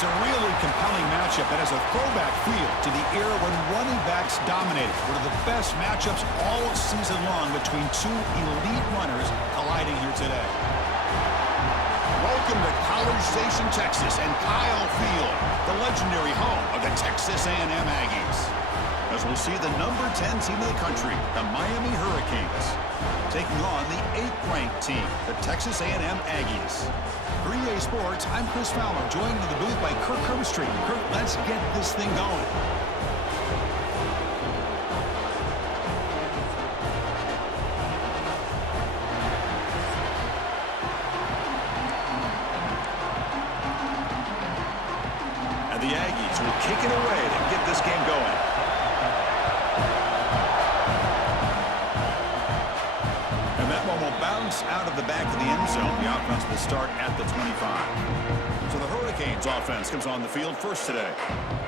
It's a really compelling matchup that has a throwback feel to the era when running backs dominated. One of the best matchups all season long between two elite runners colliding here today. Welcome to College Station, Texas, and Kyle Field, the legendary home of the Texas A&M Aggies. As we'll see the number 10 team in the country, the Miami Hurricanes, taking on the 8th-ranked team, the Texas A&M Aggies. For EA Sports, I'm Chris Fowler, joined in the booth by Kirk Herbstreit. Kirk, let's get this thing going. And the Aggies will kick it away to get this game going. Bounce out of the back of the end zone. The offense will start at the 25. So the Hurricanes offense comes on the field first today.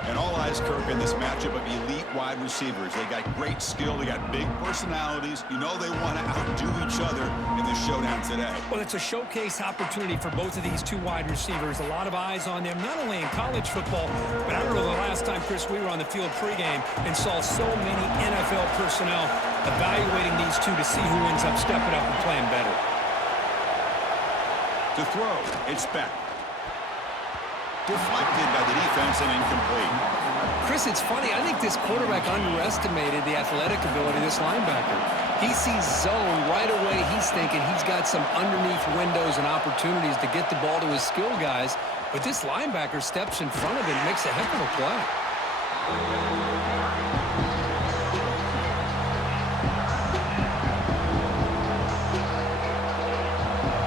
And all eyes, Kirk, in this matchup of elite wide receivers. They got great skill. They got big personalities. You know they want to outdo each other in this showdown today. Well, it's a showcase opportunity for both of these two wide receivers. A lot of eyes on them, not only in college football, but I don't know the last time, Chris, we were on the field pregame and saw so many NFL personnel evaluating these two to see who ends up stepping up and playing better. To throw, it's Beck. Deflected by the defense and incomplete. Chris, it's funny. I think this quarterback underestimated the athletic ability of this linebacker. He sees zone right away. He's thinking he's got some underneath windows and opportunities to get the ball to his skill guys. But this linebacker steps in front of him and makes a heck of a play.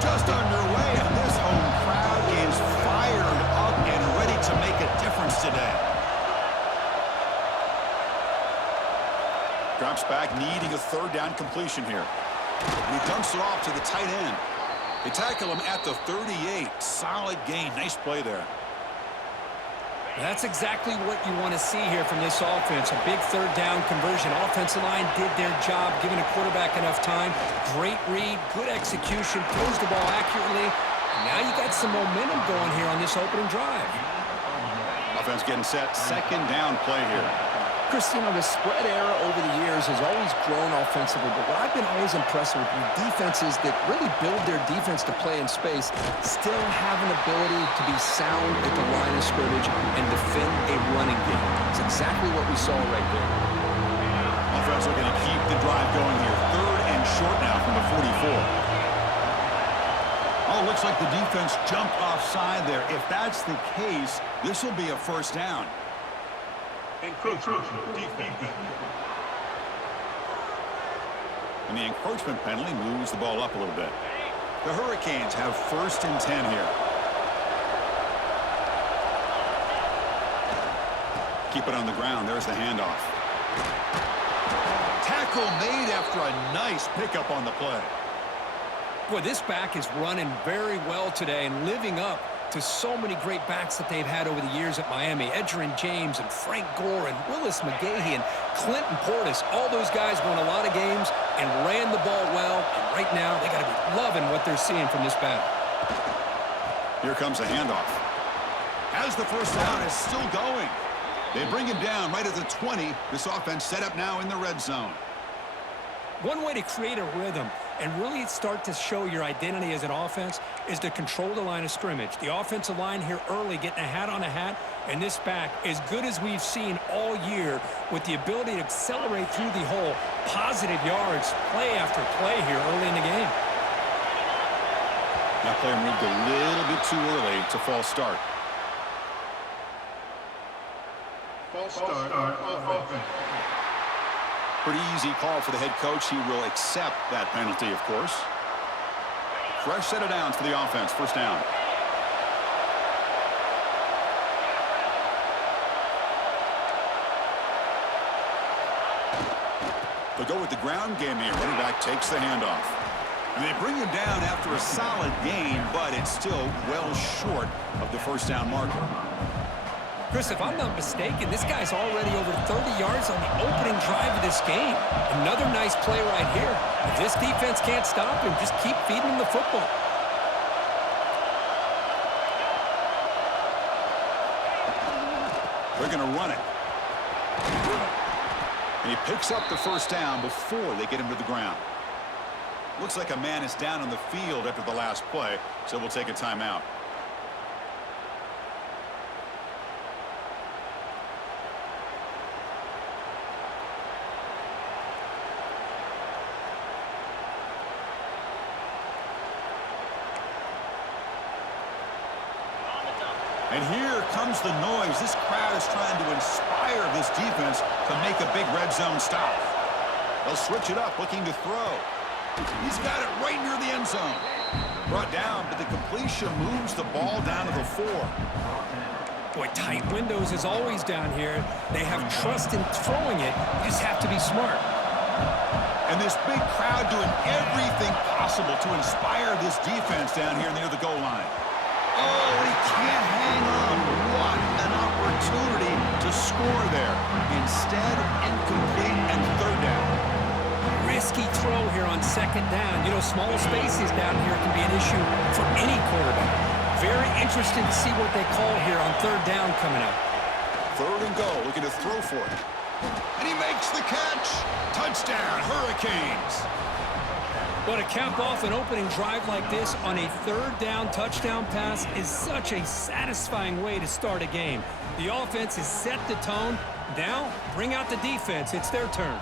Just underway, and this home crowd is fired up and ready to make a difference today. Drops back, needing a third down completion here. And he dumps it off to the tight end. They tackle him at the 38. Solid gain. Nice play there. That's exactly what you want to see here from this offense. A big third down conversion. Offensive line did their job, giving a quarterback enough time. Great read, good execution, throws the ball accurately. And now you got some momentum going here on this opening drive. Offense getting set. Second down play here. Chris, you know, the spread era over the years has always grown offensively, but what I've been always impressed with defenses that really build their defense to play in space still have an ability to be sound at the line of scrimmage and defend a running game. It's exactly what we saw right there. Offense looking to keep the drive going here. Third and short now from the 44. Oh, looks like the defense jumped offside there. If that's the case, this will be a first down. And the encroachment penalty moves the ball up a little bit. The Hurricanes have first and 10 here. Keep it on the ground. There's the handoff. Tackle made after a nice pickup on the play. Boy, this back is running very well today and living up to so many great backs that they've had over the years at Miami. Edgerrin James and Frank Gore and Willis McGahee and Clinton Portis. All those guys won a lot of games and ran the ball well. And right now, they got to be loving what they're seeing from this back. Here comes the handoff. As the first down is still going. They bring him down right at the 20. This offense set up now in the red zone. One way to create a rhythm and really start to show your identity as an offense is to control the line of scrimmage. The offensive line here early getting a hat on a hat, and this back, as good as we've seen all year, with the ability to accelerate through the hole, positive yards, play after play here early in the game. That player moved a little bit too early. It's a false start. False start offense. Pretty easy call for the head coach. He will accept that penalty, of course. Fresh set of downs for the offense. First down. They'll go with the ground game here. Running back takes the handoff. And they bring him down after a solid gain, but it's still well short of the first down marker. Chris, if I'm not mistaken, this guy's already over 30 yards on the opening drive of this game. Another nice play right here. If this defense can't stop him, just keep feeding him the football. They're going to run it. And he picks up the first down before they get him to the ground. Looks like a man is down on the field after the last play, so we'll take a timeout. And here comes the noise. This crowd is trying to inspire this defense to make a big red zone stop. They'll switch it up, looking to throw. He's got it right near the end zone. Brought down, but the completion moves the ball down to the 4. Boy, tight windows is always down here. They have trust in throwing it. You just have to be smart. And this big crowd doing everything possible to inspire this defense down here near the goal line. Oh, he can't hang on. What an opportunity to score there. Instead, incomplete and third down. Risky throw here on second down. You know, small spaces down here can be an issue for any quarterback. Very interested to see what they call here on third down coming up. Third and goal, looking to throw for it. And he makes the catch. Touchdown, Hurricanes. But to cap off an opening drive like this on a third down touchdown pass is such a satisfying way to start a game. The offense has set the tone. Now, bring out the defense. It's their turn.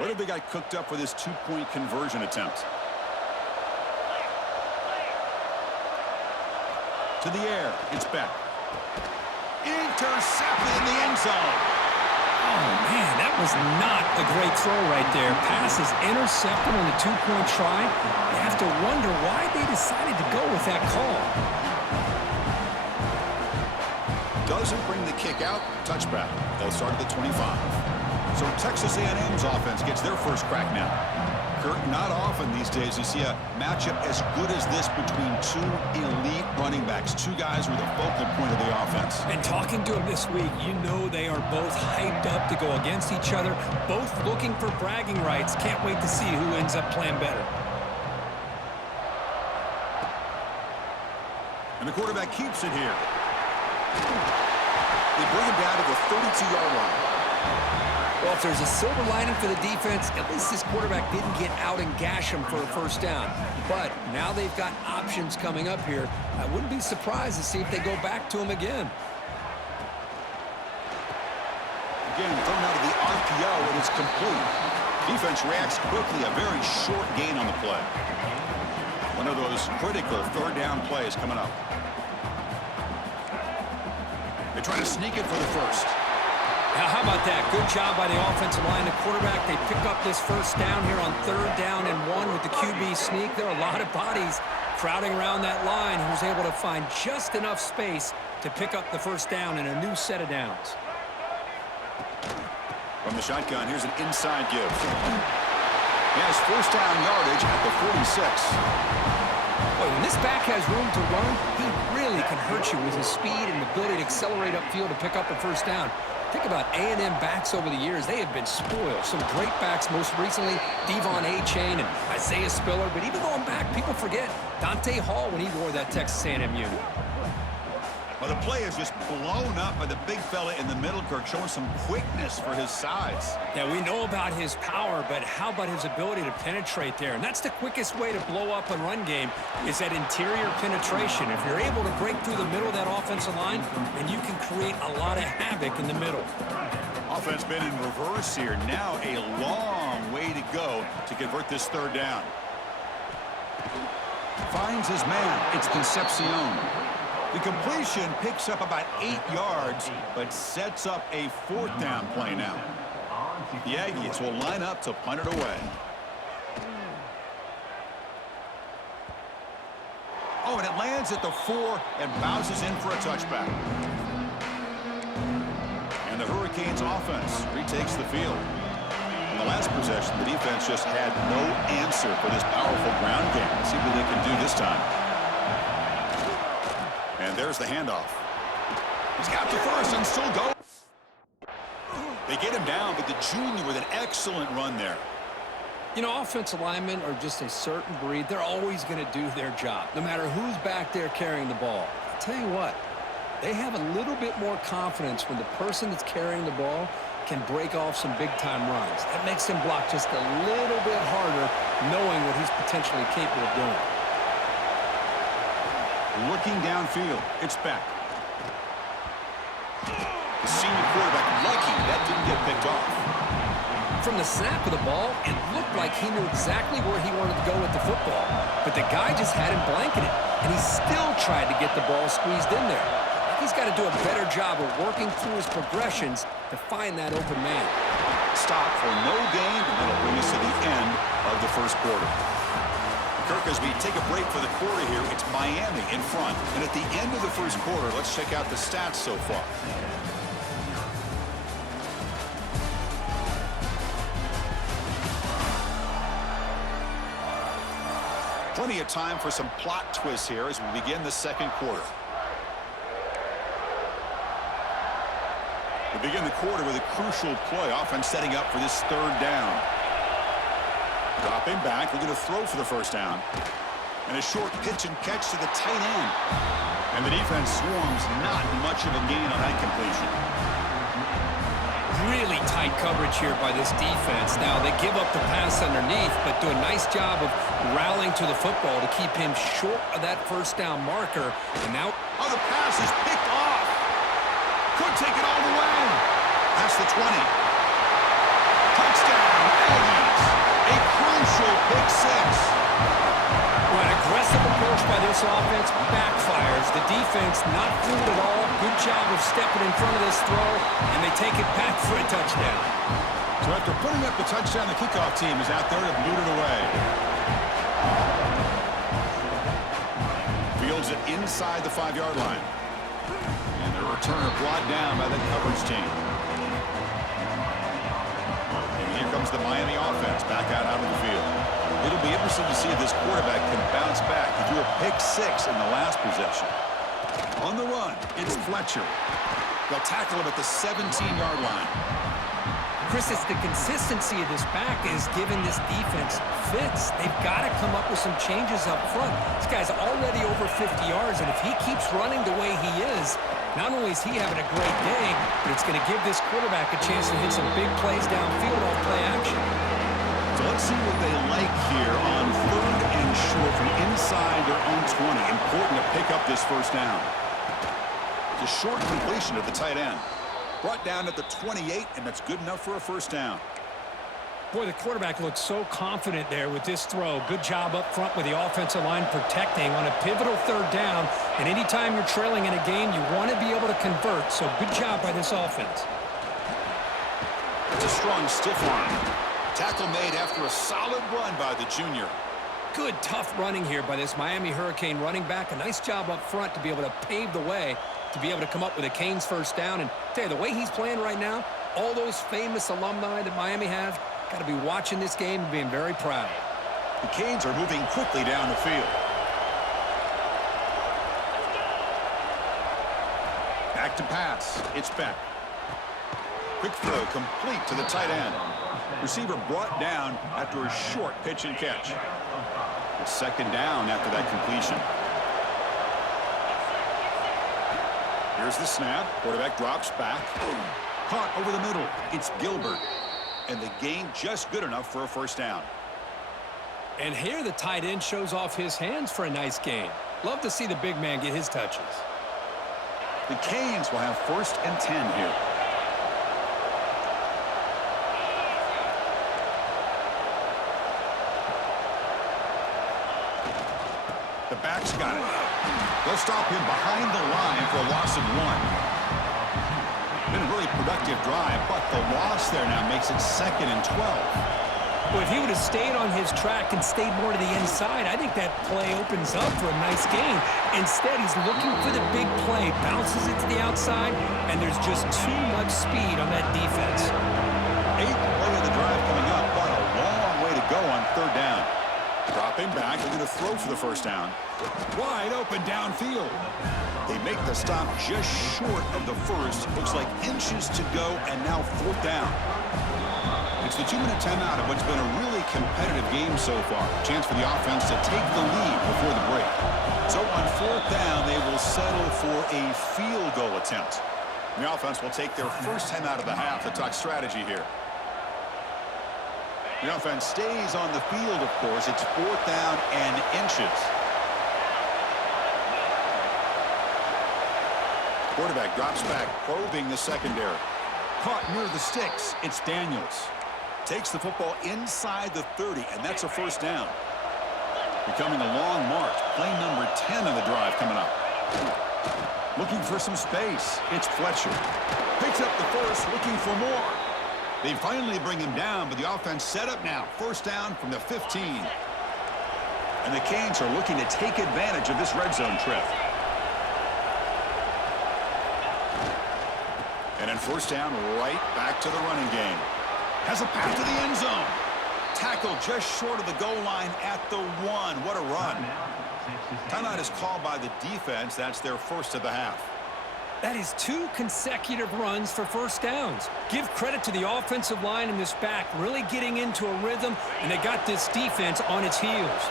What have they got cooked up for this two-point conversion attempt? To the air, it's back. Intercepted in the end zone. Oh, man, that was not a great throw right there. Pass is intercepted on the two-point try. You have to wonder why they decided to go with that call. Doesn't bring the kick out. Touchback. They'll start at the 25. So Texas A&M's offense gets their first crack now. Kurt, not often these days you see a matchup as good as this between two elite running backs, two guys who are the focal point of the offense. And talking to them this week, you know they are both hyped up to go against each other, both looking for bragging rights. Can't wait to see who ends up playing better. And the quarterback keeps it here. They bring him down to the 32-yard line. Well, if there's a silver lining for the defense, at least this quarterback didn't get out and gash him for a first down. But now they've got options coming up here. I wouldn't be surprised to see if they go back to him again. Again, thrown out of the RPO, and it's complete. Defense reacts quickly, a very short gain on the play. One of those critical third down plays coming up. They try to sneak it for the first. Now, how about that? Good job by the offensive line. The quarterback, they pick up this first down here on third down and 1 with the QB sneak. There are a lot of bodies crowding around that line. He was able to find just enough space to pick up the first down in a new set of downs. From the shotgun, here's an inside give. He has first down yardage at the 46. Boy, when this back has room to run, he really can hurt you with his speed and ability to accelerate upfield to pick up a first down. Think about A&M backs over the years. They have been spoiled. Some great backs, most recently Devon A-Chain and Isaiah Spiller. But even going back, people forget Dante Hall when he wore that Texas A&M unit. Well, the play is just blown up by the big fella in the middle, Kirk, showing some quickness for his size. Yeah, we know about his power, but how about his ability to penetrate there? And that's the quickest way to blow up a run game is that interior penetration. If you're able to break through the middle of that offensive line, then you can create a lot of havoc in the middle. Offense been in reverse here. Now a long way to go to convert this third down. Finds his man. It's Concepcion. The completion picks up about 8 yards, but sets up a fourth down play now. The Aggies will line up to punt it away. Oh, and it lands at the 4 and bounces in for a touchback. And the Hurricanes offense retakes the field. In the last possession, the defense just had no answer for this powerful ground game. Let's see what they can do this time. And there's the handoff. He's got the first and still go. They get him down, but the junior with an excellent run there. You know, offensive linemen are just a certain breed. They're always going to do their job, no matter who's back there carrying the ball. I'll tell you what, they have a little bit more confidence when the person that's carrying the ball can break off some big-time runs. That makes him block just a little bit harder, knowing what he's potentially capable of doing. Looking downfield, it's back. The senior quarterback lucky that didn't get picked off. From the snap of the ball, it looked like he knew exactly where he wanted to go with the football. But the guy just had him blanketed, and he still tried to get the ball squeezed in there. He's got to do a better job of working through his progressions to find that open man. Stop for no gain, and that'll bring us to the end of the first quarter. Kirk, as we take a break for the quarter here, it's Miami in front. And at the end of the first quarter, let's check out the stats so far. Plenty of time for some plot twists here as we begin the second quarter. We begin the quarter with a crucial play, offense setting up for this third down. Dropping back, looking to throw for the first down. And a short pitch and catch to the tight end. And the defense swarms, not much of a gain on that completion. Really tight coverage here by this defense. Now, they give up the pass underneath, but do a nice job of rallying to the football to keep him short of that first down marker. And now... Oh, the pass is picked off. Could take it all the way. That's the 20. Touchdown, Aggies. A crucial pick six. Well, an aggressive approach by this offense backfires. The defense not fooled at all. Good job of stepping in front of this throw, and they take it back for a touchdown. So after putting up the touchdown, the kickoff team is out there to boot it away. Fields it inside the 5-yard line. And the returner brought down by the coverage team. And here comes the Miami offense back out onto the field. It'll be interesting to see if this quarterback can bounce back. He threw a pick six in the last possession. On the run, it's Fletcher. They'll tackle him at the 17-yard line. Chris, it's the consistency of this back is giving this defense fits. They've got to come up with some changes up front. This guy's already over 50 yards, and if he keeps running the way he is, not only is he having a great day, but it's going to give this quarterback a chance to hit some big plays downfield off play action. So let's see what they like here on third and short from inside their own 20. Important to pick up this first down. It's a short completion at the tight end. Brought down at the 28, and that's good enough for a first down. Boy, the quarterback looks so confident there with this throw. Good job up front with the offensive line protecting on a pivotal third down. And anytime you're trailing in a game, you want to be able to convert. So good job by this offense. It's a strong stiff arm. Tackle made after a solid run by the junior. Good, tough running here by this Miami Hurricane running back. A nice job up front to be able to pave the way to be able to come up with a Canes first down. And tell you, the way he's playing right now, all those famous alumni that Miami have, got to be watching this game and being very proud. The Canes are moving quickly down the field. Back to pass. It's Beck. Quick throw complete to the tight end. Receiver brought down after a short pitch and catch. It's second down after that completion. Here's the snap. Quarterback drops back. Caught over the middle. It's Gilbert. And the gain just good enough for a first down. And here the tight end shows off his hands for a nice gain. Love to see the big man get his touches. The Canes will have first and 10 here. The back's got it. They'll stop him behind the line for a loss of 1. Been a really productive drive, but the loss there now makes it second and 12. Well, if he would have stayed on his track and stayed more to the inside, I think that play opens up for a nice gain. Instead, he's looking for the big play, bounces it to the outside, and there's just too much speed on that defense. 8th play of the drive coming up, but a long way to go on third down. Dropping back, looking to throw for the first down. Wide open downfield. They make the stop just short of the first. Looks like inches to go, and now 4th down. It's the 2-minute timeout of what's been a really competitive game so far. Chance for the offense to take the lead before the break. So on 4th down, they will settle for a field goal attempt. The offense will take their first time out of the half to talk strategy here. The offense stays on the field, of course. It's 4th down and inches. Quarterback drops back, probing the secondary. Caught near the sticks. It's Daniels. Takes the football inside the 30, and that's a first down. Becoming a long march. Play number 10 of the drive coming up. Looking for some space. It's Fletcher. Picks up the first, looking for more. They finally bring him down, but the offense set up now. First down from the 15. And the Canes are looking to take advantage of this red zone trip. And then first down, right back to the running game. Has a pass to the end zone. Tackle just short of the goal line at the 1. What a run. Timeout is called by the defense. That's their first of the half. That is 2 consecutive runs for first downs. Give credit to the offensive line in this back, really getting into a rhythm, and they got this defense on its heels.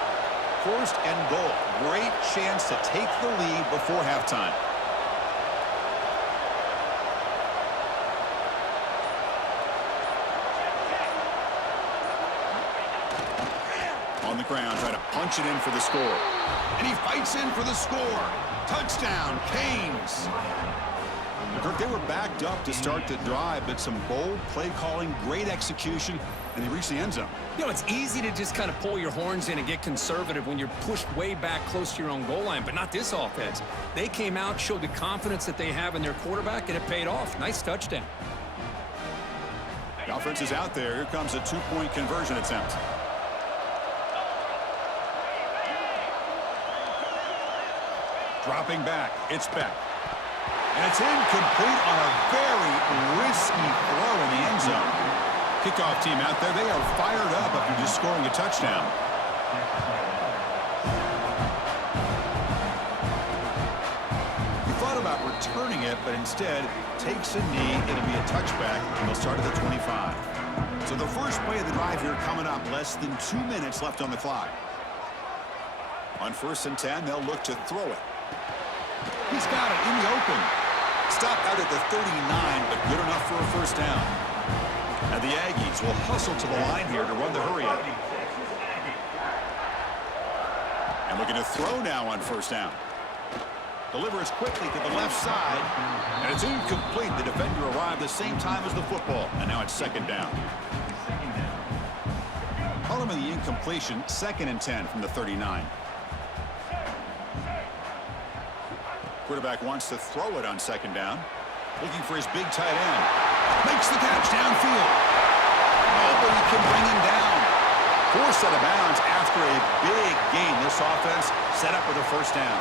First and goal. Great chance to take the lead before halftime. On the ground, trying to punch it in for the score. And he fights in for the score. Touchdown, Canes. Kirk, they were backed up to start the drive, but some bold play calling, great execution, and they reached the end zone. You know, it's easy to just kind of pull your horns in and get conservative when you're pushed way back close to your own goal line, but not this offense. They came out, showed the confidence that they have in their quarterback, and it paid off. Nice touchdown. The offense is out there. Here comes a 2-point conversion attempt. Dropping back, it's Beck. And it's incomplete on a very risky throw in the end zone. Kickoff team out there, they are fired up after just scoring a touchdown. He thought about returning it, but instead takes a knee. It'll be a touchback, and they'll start at the 25. So the first play of the drive here coming up, less than 2 minutes left on the clock. On 1st and 10, they'll look to throw it. He's got it in the open. Stopped out at the 39, but good enough for a first down. And the Aggies will hustle to the line here to run the hurry up. And looking to throw now on first down. Delivers quickly to the left side. And it's incomplete. The defender arrived the same time as the football. And now it's 2nd down. Problem of the incompletion, 2nd and 10 from the 39. Quarterback wants to throw it on 2nd down. Looking for his big tight end. Makes the catch downfield. Nobody can bring him down. Forced out of bounds after a big gain. This offense set up with a first down.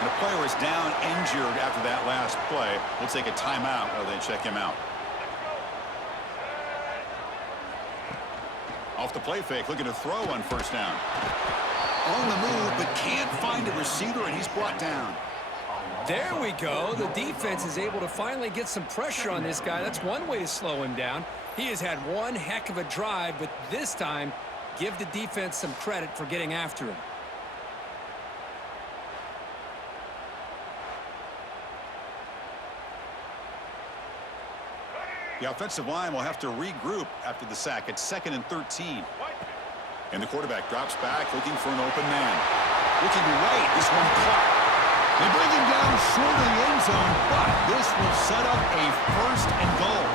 And a player is down injured after that last play. We'll take a timeout while they check him out. Off the play fake, looking to throw on first down. On the move, but can't find a receiver, and he's brought down. There we go. The defense is able to finally get some pressure on this guy. That's one way to slow him down. He has had one heck of a drive, but this time, give the defense some credit for getting after him. The offensive line will have to regroup after the sack. It's 2nd and 13. And the quarterback drops back, looking for an open man. Looking right, this one caught. They bring him down short of the end zone, but this will set up a 1st and goal.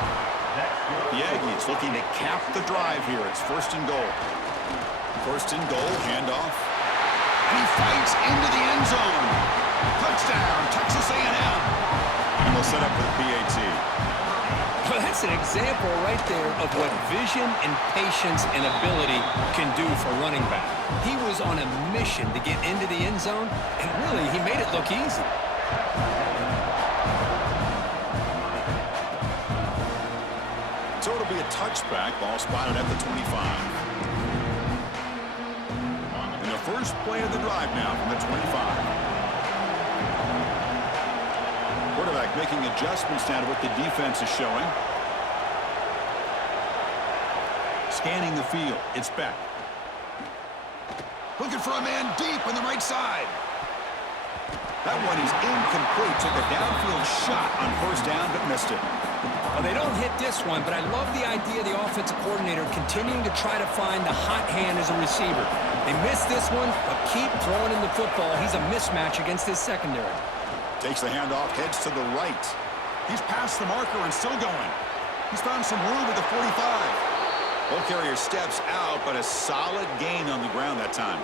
The Aggies looking to cap the drive here. It's 1st and goal. 1st and goal, handoff. And he fights into the end zone. Touchdown, Texas A&M. And they'll set up for the PAT. Well, that's an example right there of what vision and patience and ability can do for running back. He was on a mission to get into the end zone, and really, he made it look easy. So it'll be a touchback, ball spotted at the 25. And the first play of the drive now from the 25. Making adjustments now to what the defense is showing. Scanning the field. It's Beck. Looking for a man deep on the right side. That one is incomplete. Took a downfield shot on first down, but missed it. Well, they don't hit this one, but I love the idea of the offensive coordinator continuing to try to find the hot hand as a receiver. They missed this one, but keep throwing in the football. He's a mismatch against his secondary. Takes the handoff, heads to the right. He's past the marker and still going. He's found some room at the 45. Ball carrier steps out, but a solid gain on the ground that time.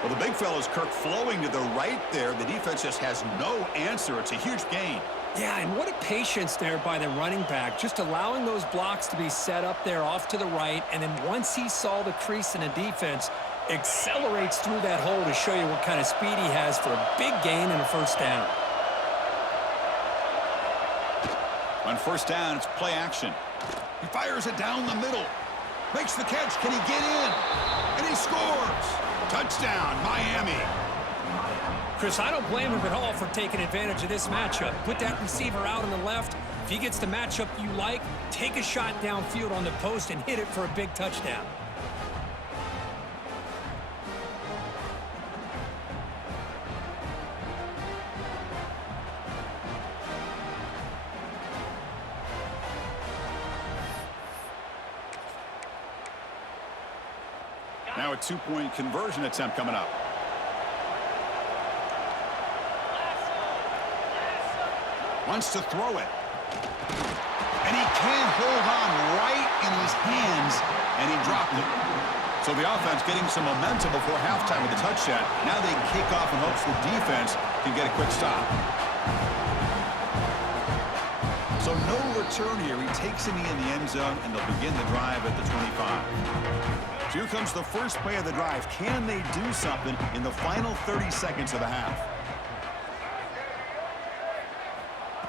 Well, the big fella's Kirk flowing to the right there. The defense just has no answer. It's a huge gain. Yeah, and what a patience there by the running back, just allowing those blocks to be set up there off to the right, and then once he saw the crease in the defense, accelerates through that hole to show you what kind of speed he has for a big gain and a first down. On first down, it's play action. He fires it down the middle. Makes the catch. Can he get in? And he scores. Touchdown, Miami. Chris, I don't blame him at all for taking advantage of this matchup. Put that receiver out on the left. If he gets the matchup you like, take a shot downfield on the post and hit it for a big touchdown. Now a two-point conversion attempt coming up. Wants to throw it. And he can't hold on right in his hands, and he dropped it. So the offense getting some momentum before halftime with the touchdown. Now they kick off in hopes the defense can get a quick stop. So no return here. He takes a knee in the end zone, and they'll begin the drive at the 25. Here comes the first play of the drive. Can they do something in the final 30 seconds of the half?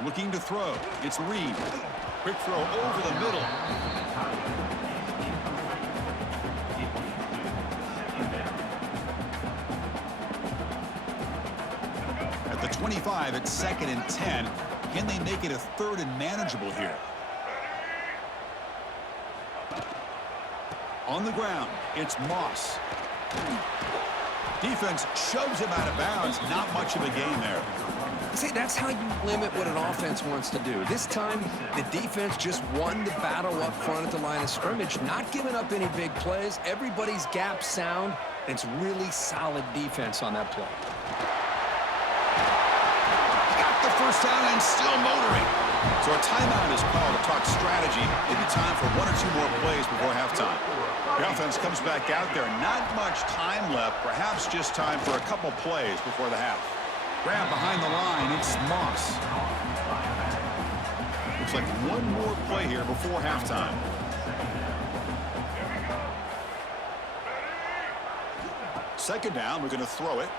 Looking to throw. It's Reed. Quick throw over the middle. At the 25, it's 2nd and 10. Can they make it a 3rd and manageable here? On the ground, it's Moss. Defense shoves him out of bounds. Not much of a gain there. See, that's how you limit what an offense wants to do. This time, the defense just won the battle up front at the line of scrimmage, not giving up any big plays. Everybody's gap sound. It's really solid defense on that play. Got the first down and still motoring. So a timeout is called to talk strategy. Maybe time for 1 or 2 more plays before halftime. The offense comes back out there. Not much time left. Perhaps just time for a couple plays before the half. Grab behind the line. It's Moss. Looks like one more play here before halftime. Second down. We're going to throw it.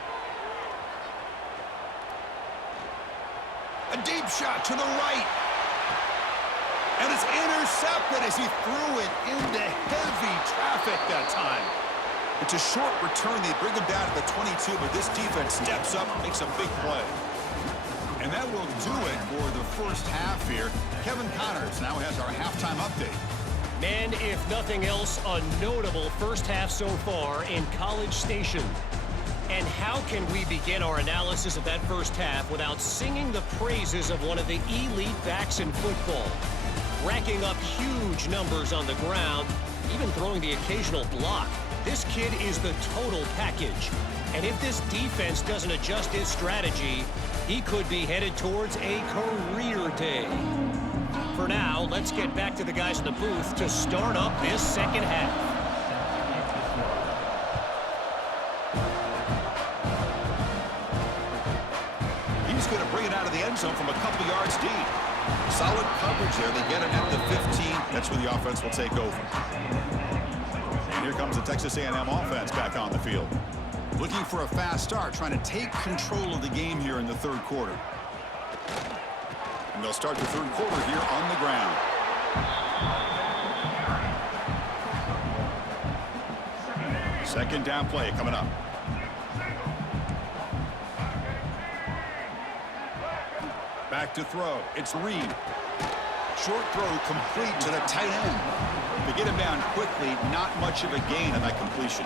A deep shot to the right. And it's intercepted as he threw it into heavy traffic that time. It's a short return. They bring him down to the 22, but this defense steps up and makes a big play. And that will do it for the first half here. Kevin Connors now has our halftime update. Man, if nothing else, a notable first half so far in College Station. And how can we begin our analysis of that first half without singing the praises of one of the elite backs in football? Racking up huge numbers on the ground, even throwing the occasional block. This kid is the total package. And if this defense doesn't adjust his strategy, he could be headed towards a career day. For now, let's get back to the guys in the booth to start up this second half. He's going to bring it out of the end zone from a couple yards deep. Solid coverage there. They get him at the 15. That's where the offense will take over. And here comes the Texas A&M offense back on the field. Looking for a fast start, trying to take control of the game here in the third quarter. And they'll start the third quarter here on the ground. Second down play coming up. Back to throw. It's Reed. Short throw complete to the tight end. To get him down quickly, not much of a gain on that completion.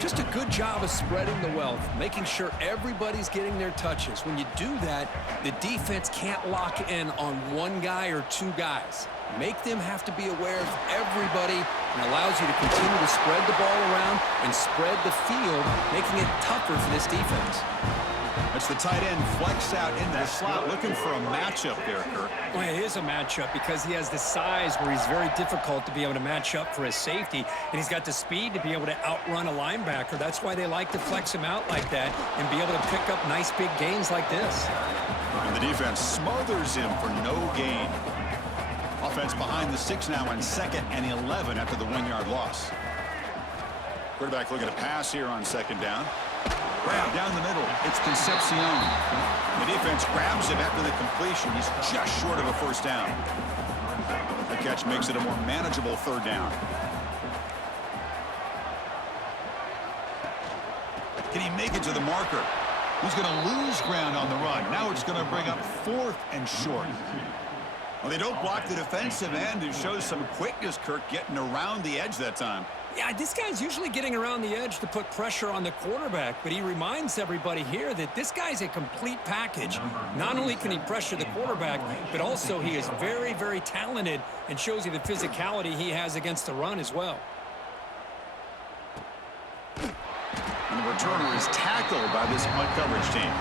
Just a good job of spreading the wealth, making sure everybody's getting their touches. When you do that, the defense can't lock in on one guy or two guys. Make them have to be aware of everybody and allows you to continue to spread the ball around and spread the field, making it tougher for this defense. That's the tight end flex out into the slot, looking for a matchup there, Kirk. Well, it is a matchup because he has the size where he's very difficult to be able to match up for his safety, and he's got the speed to be able to outrun a linebacker. That's why they like to flex him out like that and be able to pick up nice big gains like this. And the defense smothers him for no gain. Offense behind the 6 now on 2nd and 11 after the 1-yard loss. Quarterback looking to pass here on 2nd down. Grab down the middle. It's Concepcion. The defense grabs him after the completion. He's just short of a 1st down. The catch makes it a more manageable 3rd down. Can he make it to the marker? He's going to lose ground on the run. Now it's going to bring up 4th and short. Well, they don't block the defensive end. It shows some quickness, Kirk, getting around the edge that time. Yeah, this guy's usually getting around the edge to put pressure on the quarterback, but he reminds everybody here that this guy's a complete package. Not only can he pressure the quarterback, but also he is very, very talented and shows you the physicality he has against the run as well. And the returner is tackled by this punt coverage team.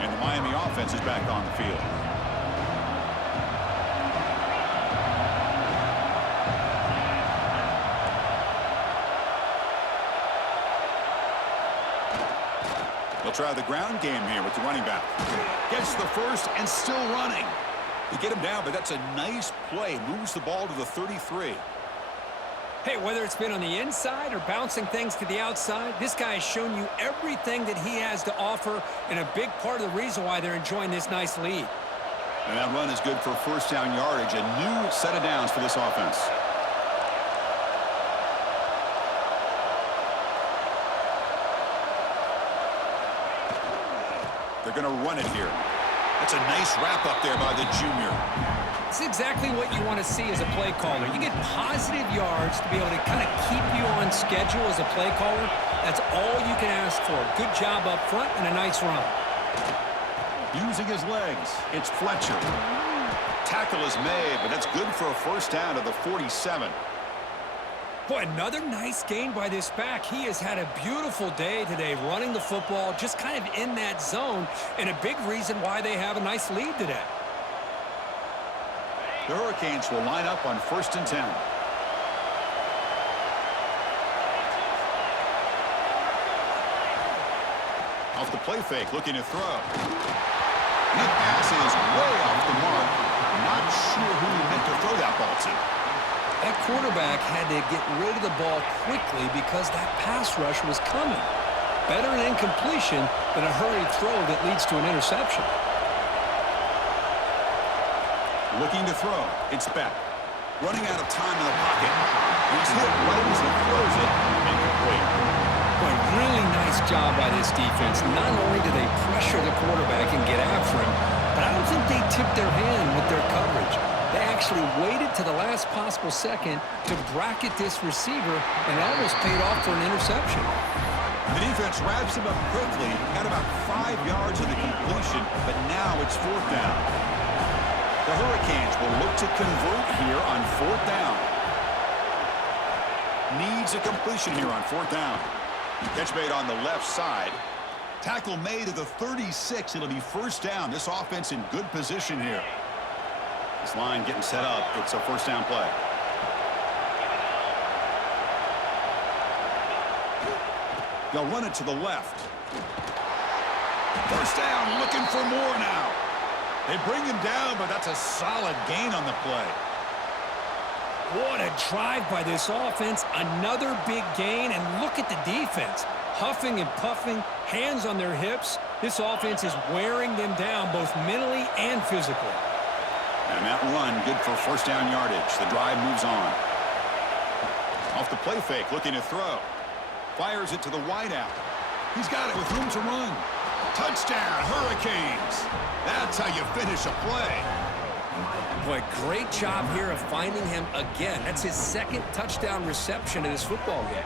And the Miami offense is back on the field. They'll try the ground game here with the running back. Gets the first and still running. They get him down, but that's a nice play. Moves the ball to the 33. Hey, whether it's been on the inside or bouncing things to the outside, this guy has shown you everything that he has to offer, and a big part of the reason why they're enjoying this nice lead. And that run is good for 1st down yardage. A new set of downs for this offense. They're going to run it here. That's a nice wrap up there by the junior. It's exactly what you want to see as a play caller. You get positive yards to be able to kind of keep you on schedule as a play caller. That's all you can ask for. Good job up front and a nice run. Using his legs, it's Fletcher. Tackle is made, but that's good for a 1st down to the 47. Boy, another nice gain by this back. He has had a beautiful day today running the football, just kind of in that zone, and a big reason why they have a nice lead today. The Hurricanes will line up on 1st and 10. Off the play fake, looking to throw. That pass is way off the mark. Not sure who he meant to throw that ball to. That quarterback had to get rid of the ball quickly because that pass rush was coming. Better an incompletion than a hurried throw that leads to an interception. Looking to throw. It's Beck. Running out of time in the pocket. He's hit right as he throws it. Incomplete. Boy, really nice job by this defense. Not only do they pressure the quarterback and get after him, but I don't think they tipped their hand with their coverage. They actually waited to the last possible second to bracket this receiver, and it almost paid off for an interception. The defense wraps him up quickly. Got about 5 yards of the completion, but now it's 4th down. The Hurricanes will look to convert here on 4th down. Needs a completion here on 4th down. Catch made on the left side. Tackle made at the 36. It'll be 1st down. This offense in good position here. This line getting set up. It's a 1st down play. They'll run it to the left. 1st down, looking for more now. They bring him down, but that's a solid gain on the play. What a drive by this offense. Another big gain, and look at the defense. Huffing and puffing, hands on their hips. This offense is wearing them down both mentally and physically. And that run, good for 1st down yardage. The drive moves on. Off the play fake, looking to throw. Fires it to the wideout. He's got it with room to run. Touchdown, Hurricanes. That's how you finish a play. Boy, great job here of finding him again. That's his second touchdown reception in this football game.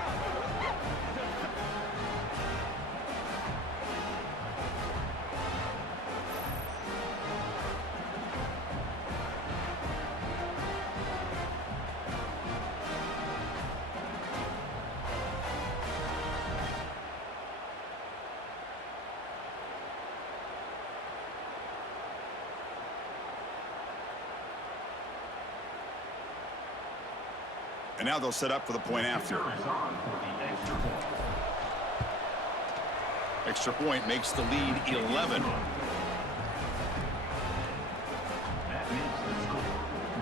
And now they'll set up for the point after. Extra point makes the lead 11.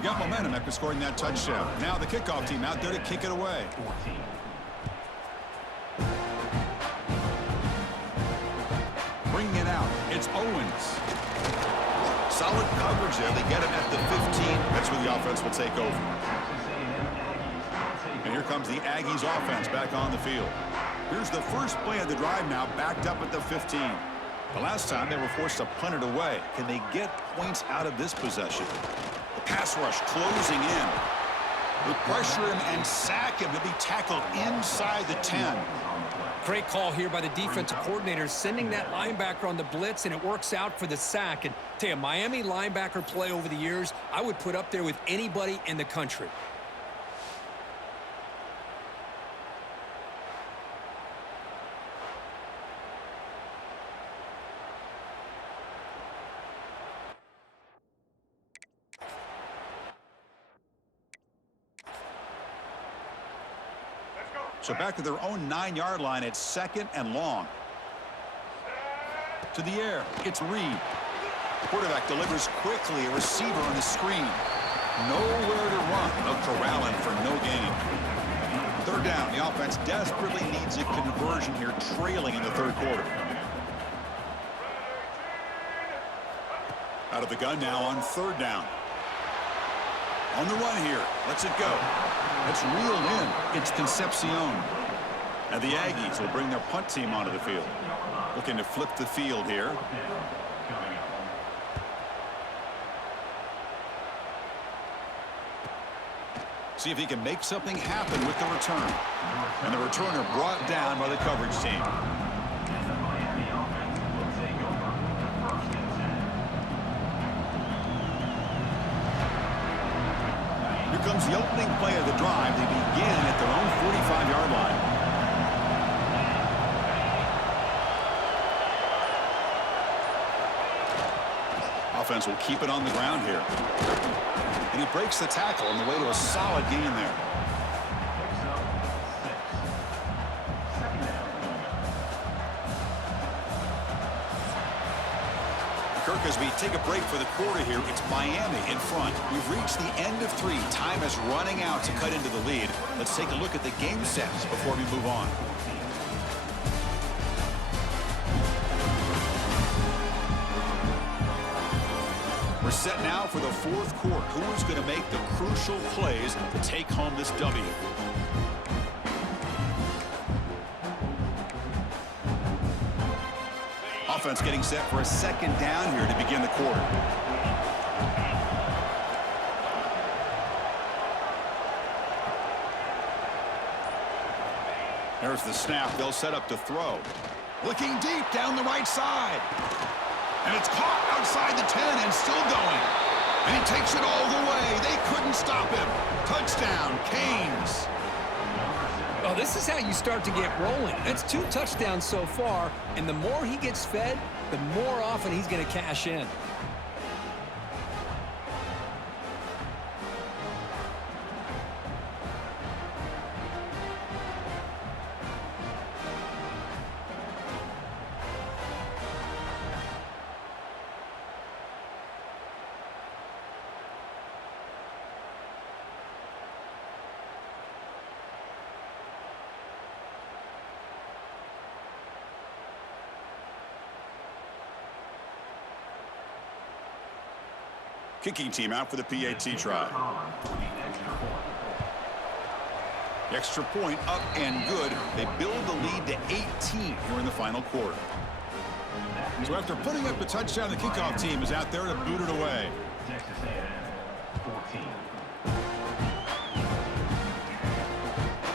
Got momentum after scoring that touchdown. Now the kickoff team out there to kick it away. Bringing it out, it's Owens. Solid coverage there. They get him at the 15. That's where the offense will take over. And here comes the Aggies offense back on the field. Here's the first play of the drive now, backed up at the 15. The last time they were forced to punt it away. Can they get points out of this possession? The pass rush closing in. They pressure him and sack him to be tackled inside the 10. Great call here by the defensive coordinator, sending that linebacker on the blitz, and it works out for the sack. And tell you, Miami linebacker play over the years, I would put up there with anybody in the country. So back to their own 9-yard line, it's 2nd and long. To the air, it's Reed. Quarterback delivers quickly, a receiver on the screen. Nowhere to run. They'll corral him for no gain. 3rd down, the offense desperately needs a conversion here, trailing in the 3rd quarter. Out of the gun now on 3rd down. On the run here, lets it go. It's reeled in. It's Concepcion. And the Aggies will bring their punt team onto the field. Looking to flip the field here. See if he can make something happen with the return. And the returner brought down by the coverage team. Comes the opening play of the drive. They begin at their own 45-yard line. Offense will keep it on the ground here. And he breaks the tackle on the way to a solid gain there. Kirk, as we take a break for the quarter here, it's Miami in front. We've reached the end of 3. Time is running out to cut into the lead. Let's take a look at the game sets before we move on. We're set now for the 4th quarter. Who's going to make the crucial plays to take home this W? Offense getting set for a 2nd down here to begin the quarter. There's the snap. They'll set up to throw. Looking deep down the right side. And it's caught outside the 10 and still going. And he takes it all the way. They couldn't stop him. Touchdown, Canes. Oh, this is how you start to get rolling. That's 2 touchdowns so far, and the more he gets fed, the more often he's going to cash in. Kicking team out for the PAT try. The extra point up and good. They build the lead to 18 here in the final quarter. So after putting up the touchdown, the kickoff team is out there to boot it away.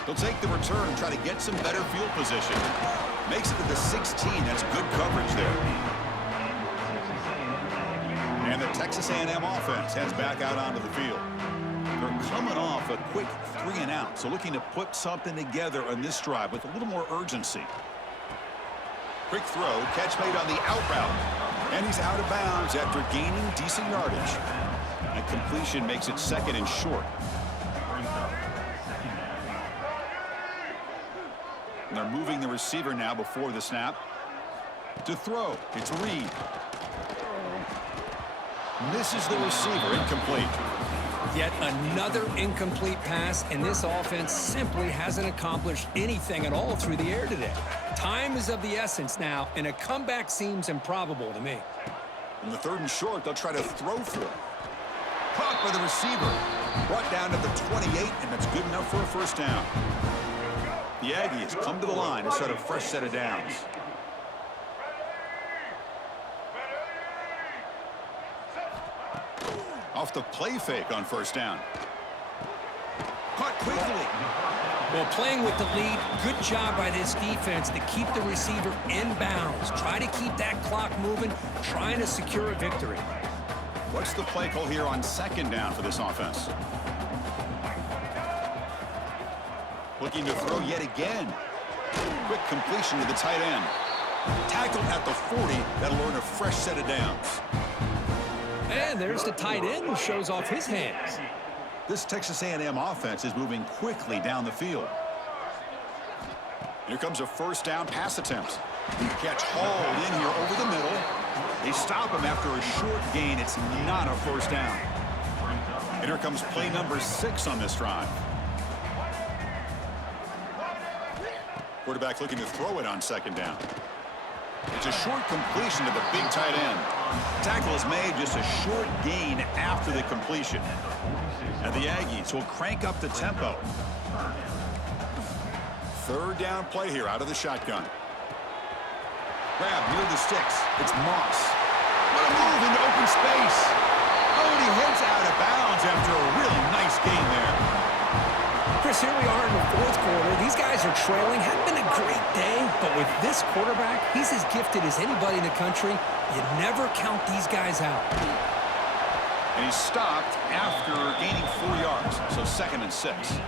They'll take the return and try to get some better field position. Makes it to the 16. That's good coverage there. And the Texas A&M offense heads back out onto the field. They're coming off a quick 3-and-out, so looking to put something together on this drive with a little more urgency. Quick throw, catch made on the out route. And he's out of bounds after gaining decent yardage. And completion makes it 2nd and short. And they're moving the receiver now before the snap. To throw, it's Reed. Misses the receiver, incomplete. Yet another incomplete pass, and this offense simply hasn't accomplished anything at all through the air today. Time is of the essence now, and a comeback seems improbable to me. In the 3rd and short, they'll try to throw for it. Caught by the receiver. Brought down to the 28, and that's good enough for a first down. The Aggies come to the line to set a fresh set of downs. Off the play fake on first down. Caught quickly. Well, playing with the lead, good job by this defense to keep the receiver in bounds. Try to keep that clock moving, trying to secure a victory. What's the play call here on 2nd down for this offense? Looking to throw yet again. Quick completion to the tight end. Tackled at the 40. That'll earn a fresh set of downs. And there's the tight end who shows off his hands. This Texas A&M offense is moving quickly down the field. Here comes a first down pass attempt. Catch hauled in here over the middle. They stop him after a short gain. It's not a first down. And here comes play number 6 on this drive. Quarterback looking to throw it on 2nd down. It's a short completion to the big tight end. Tackle is made, just a short gain after the completion. And the Aggies will crank up the tempo. 3rd down play here out of the shotgun. Grab near the sticks. It's Moss. What a move into open space. Oh, and he heads out of bounds after a really nice gain there. Chris, here we are in the 4th quarter. These guys are trailing. Hadn't been a great day, but with this quarterback, he's as gifted as anybody in the country. You never count these guys out. And he's stopped after gaining 4 yards, so 2nd and 6.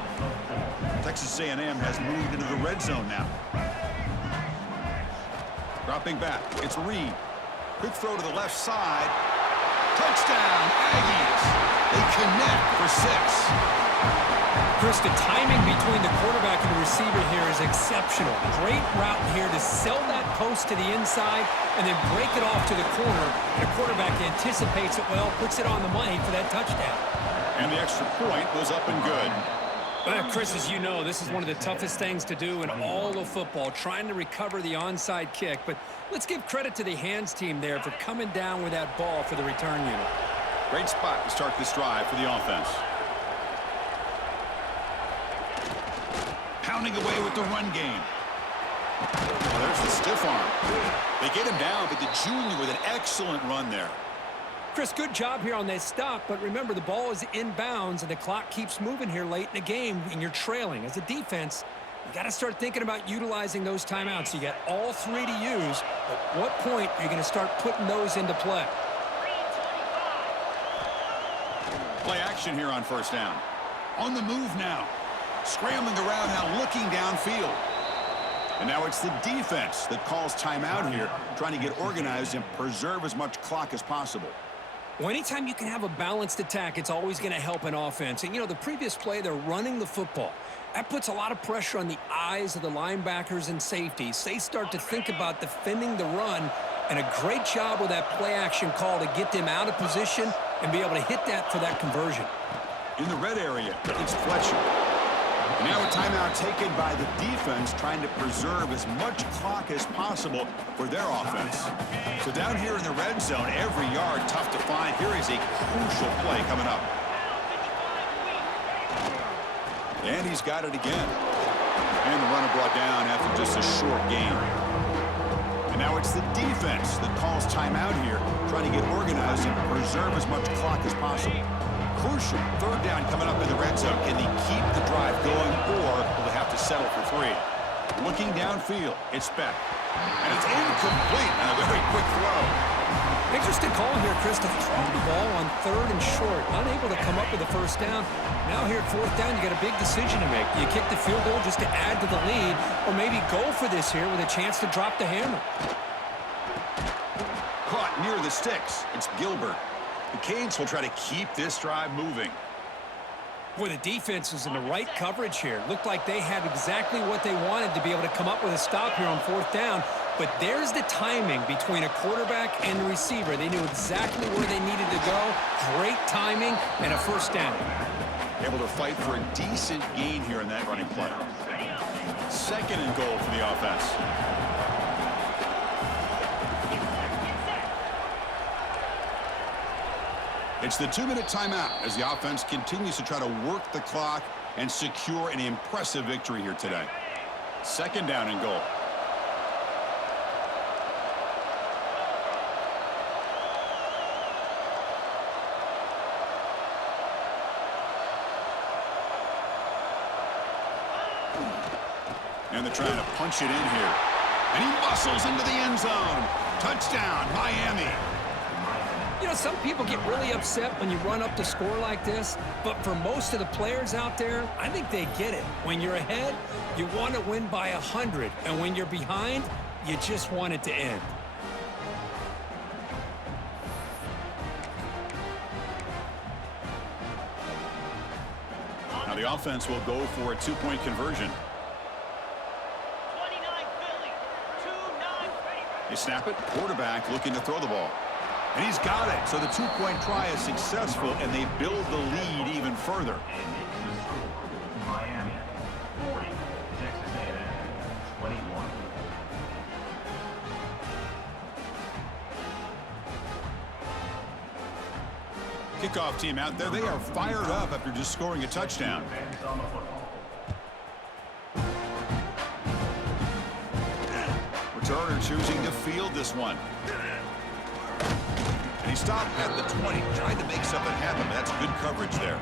Texas A&M has moved into the red zone now. Dropping back, it's Reed. Quick throw to the left side. Touchdown, Aggies! They connect for 6. Chris, the timing between the quarterback and the receiver here is exceptional. Great route here to sell that post to the inside and then break it off to the corner. And the quarterback anticipates it well, puts it on the money for that touchdown. And the extra point was up and good. Well, Chris, as you know, this is one of the toughest things to do in all of football, trying to recover the onside kick. But let's give credit to the hands team there for coming down with that ball for the return unit. Great spot to start this drive for the offense. Pounding away with the run game. Oh, there's the stiff arm. They get him down, but the junior with an excellent run there. Chris, good job here on that stop, but remember, the ball is inbounds, and the clock keeps moving here late in the game, and you're trailing. As a defense, you got to start thinking about utilizing those timeouts. You got all 3 to use. At what point are you going to start putting those into play? Play action here on first down. On the move now. Scrambling around now, looking downfield. And now it's the defense that calls timeout here, trying to get organized and preserve as much clock as possible. Well, anytime you can have a balanced attack, it's always going to help an offense. And, you know, the previous play, they're running the football. That puts a lot of pressure on the eyes of the linebackers and safeties. They start to think about defending the run, and a great job with that play-action call to get them out of position and be able to hit that for that conversion. In the red area, it's Fletcher. And now a timeout taken by the defense, trying to preserve as much clock as possible for their offense. So down here in the red zone, every yard tough to find. Here is a crucial play coming up. And he's got it again. And the runner brought down after just a short gain. And now Now it's the defense that calls timeout here, trying to get organized and preserve as much clock as possible. Crucial third down coming up in the red zone. Can they keep the drive going, or will they have to settle for 3? Looking downfield, it's Beck. And it's incomplete on a very quick throw. Interesting call here, Chris, to throw the ball on 3rd and short. Unable to come up with a first down. Now here at 4th down, you got a big decision to make. Do you kick the field goal just to add to the lead, or maybe go for this here with a chance to drop the hammer? Caught near the sticks. It's Gilbert. The Canes will try to keep this drive moving. Boy, the defense is in the right coverage here. Looked like they had exactly what they wanted to be able to come up with a stop here on 4th down. But there's the timing between a quarterback and the receiver. They knew exactly where they needed to go. Great timing and a first down. Able to fight for a decent gain here in that running play. 2nd and goal for the offense. It's the 2-minute timeout as the offense continues to try to work the clock and secure an impressive victory here today. 2nd down and goal. And they're trying to punch it in here. And he muscles into the end zone. Touchdown, Miami. You know, some people get really upset when you run up the score like this, but for most of the players out there, I think they get it. When you're ahead, you want to win by 100, and when you're behind, you just want it to end. Now the offense will go for a 2-point conversion. They snap it, quarterback looking to throw the ball. And he's got it. So the 2-point try is successful, and they build the lead even further. Miami, 40, Texas A&M, 21. Kickoff team out there. They are fired up after just scoring a touchdown. Returner choosing to field this one. And he stopped at the 20, trying to make something happen. That's good coverage there.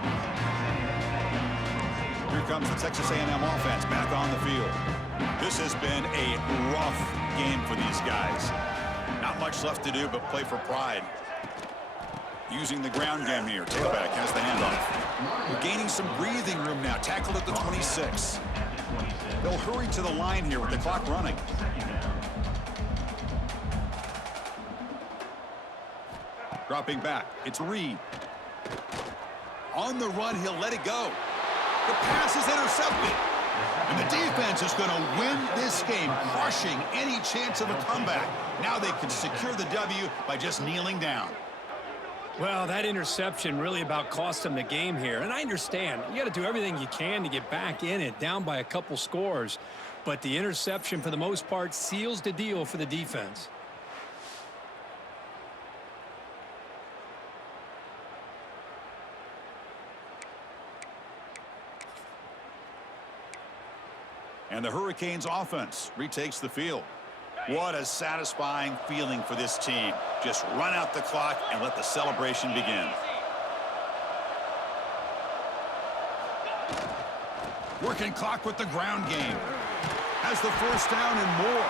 Here comes the Texas A&M offense back on the field. This has been a rough game for these guys. Not much left to do but play for pride. Using the ground game here. Tailback has the handoff. We're gaining some breathing room now. Tackled at the 26. They'll hurry to the line here with the clock running. Dropping back. It's Reed. On the run, he'll let it go. The pass is intercepted. And the defense is going to win this game, crushing any chance of a comeback. Now they can secure the W by just kneeling down. Well, that interception really about cost them the game here. And I understand. You got to do everything you can to get back in it, down by a couple scores. But the interception, for the most part, seals the deal for the defense. And the Hurricanes offense retakes the field. What a satisfying feeling for this team. Just run out the clock and let the celebration begin. Working clock with the ground game. Has the first down and more.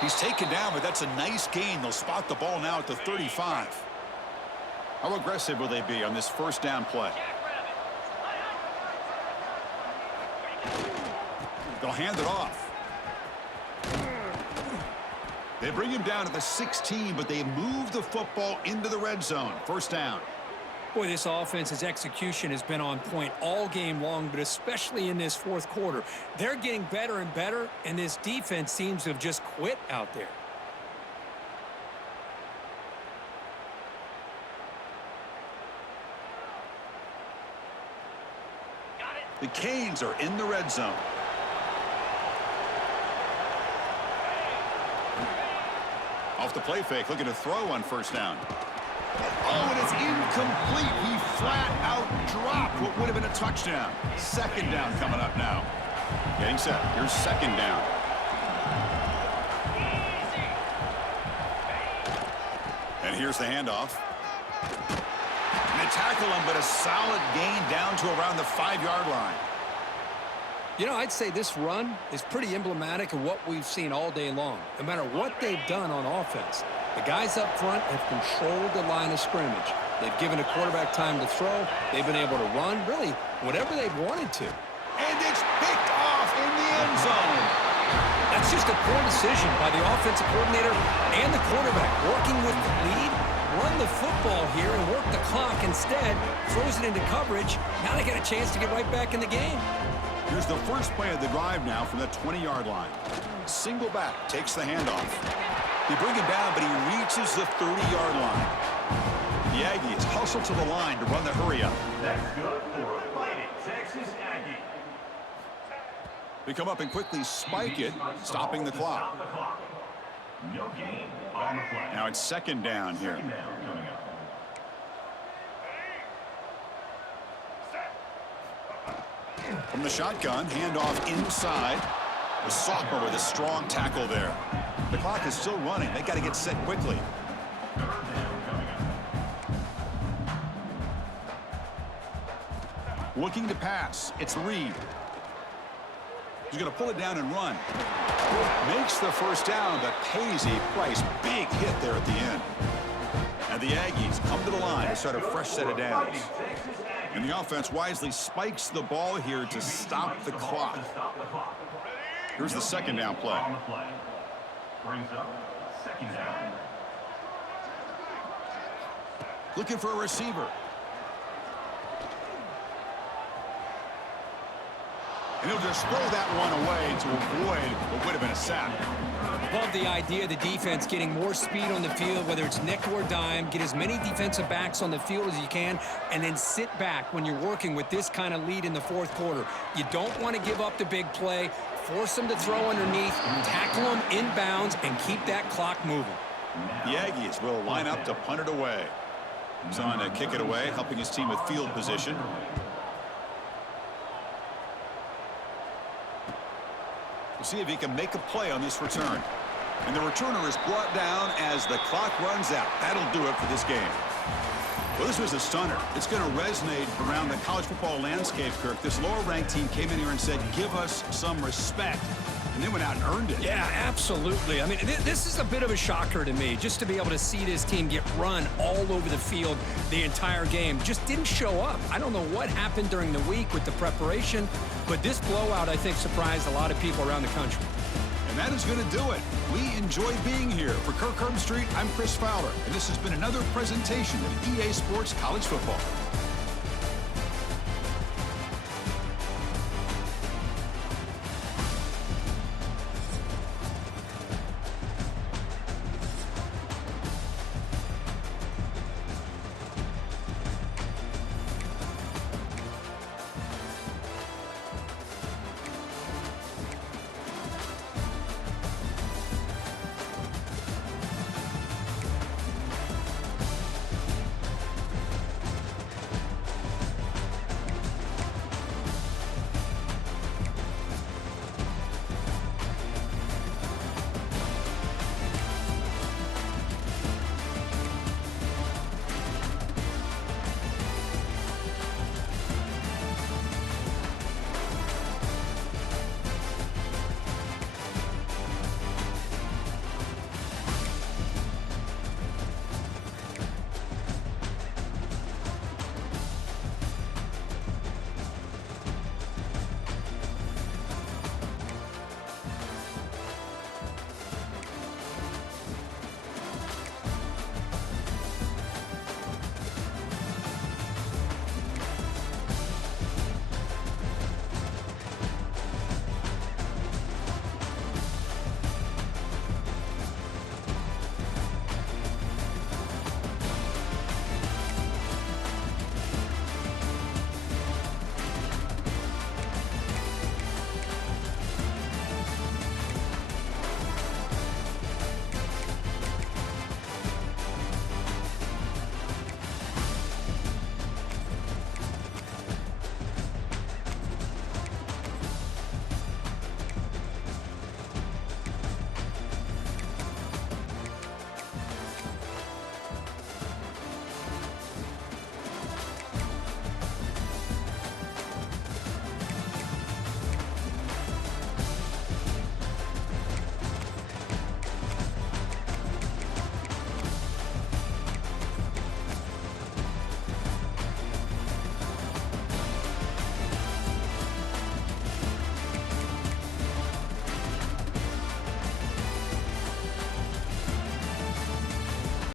He's taken down, but that's a nice gain. They'll spot the ball now at the 35. How aggressive will they be on this first down play? They'll hand it off. They bring him down at the 16, but they move the football into the red zone. First down. Boy, this offense's execution has been on point all game long, but especially in this fourth quarter. They're getting better and better, and this defense seems to have just quit out there. The Canes are in the red zone. Off the play fake, looking to throw on first down. Oh, and it's incomplete. He flat out dropped what would have been a touchdown. Second down coming up now. Getting set. Here's second down. And here's the handoff. And they tackle him, but a solid gain down to around the 5-yard line. You know, I'd say this run is pretty emblematic of what we've seen all day long. No matter what they've done on offense, the guys up front have controlled the line of scrimmage. They've given a quarterback time to throw. They've been able to run, really, whatever they've wanted to. And it's picked off in the end zone. That's just a poor decision by the offensive coordinator and the quarterback. Working with the lead, run the football here and work the clock instead. Throws it into coverage. Now they get a chance to get right back in the game. Here's the first play of the drive now from the 20-yard line. Single back takes the handoff. They bring him down, but he reaches the 30-yard line. The Aggies hustle to the line to run the hurry up. That's good for a fighting Texas Aggie. They come up and quickly spike it, stopping the clock. No gain on the play. Now it's second down here. Second down coming up. From the shotgun, handoff inside. The sophomore with a strong tackle there. The clock is still running. They got to get set quickly. Third down coming up. Looking to pass. It's Reed. He's going to pull it down and run. Makes the first down, but pays a price. Big hit there at the end. And the Aggies come to the line to start a fresh set of downs. And the offense wisely spikes the ball here to stop the clock. Here's the second down play. On the play. Brings up second down. Looking for a receiver. And he'll just throw that one away to avoid what would have been a sack. Love the idea of the defense getting more speed on the field, whether it's nickel or dime, get as many defensive backs on the field as you can, and then sit back when you're working with this kind of lead in the fourth quarter. You don't want to give up the big play, force them to throw underneath, tackle them inbounds, and keep that clock moving. The Aggies will line up to punt it away. He's on to kick it away, helping his team with field position. We'll see if he can make a play on this return. And the returner is brought down as the clock runs out. That'll do it for this game. Well, this was a stunner. It's going to resonate around the college football landscape, Kirk. This lower-ranked team came in here and said, give us some respect. And they went out and earned it. Yeah, absolutely. I mean, this is a bit of a shocker to me, just to be able to see this team get run all over the field the entire game. Just didn't show up. I don't know what happened during the week with the preparation, but this blowout, I think, surprised a lot of people around the country. And that is going to do it. We enjoyed being here. For Kirk Herbstreit, I'm Chris Fowler, and this has been another presentation of EA Sports College Football.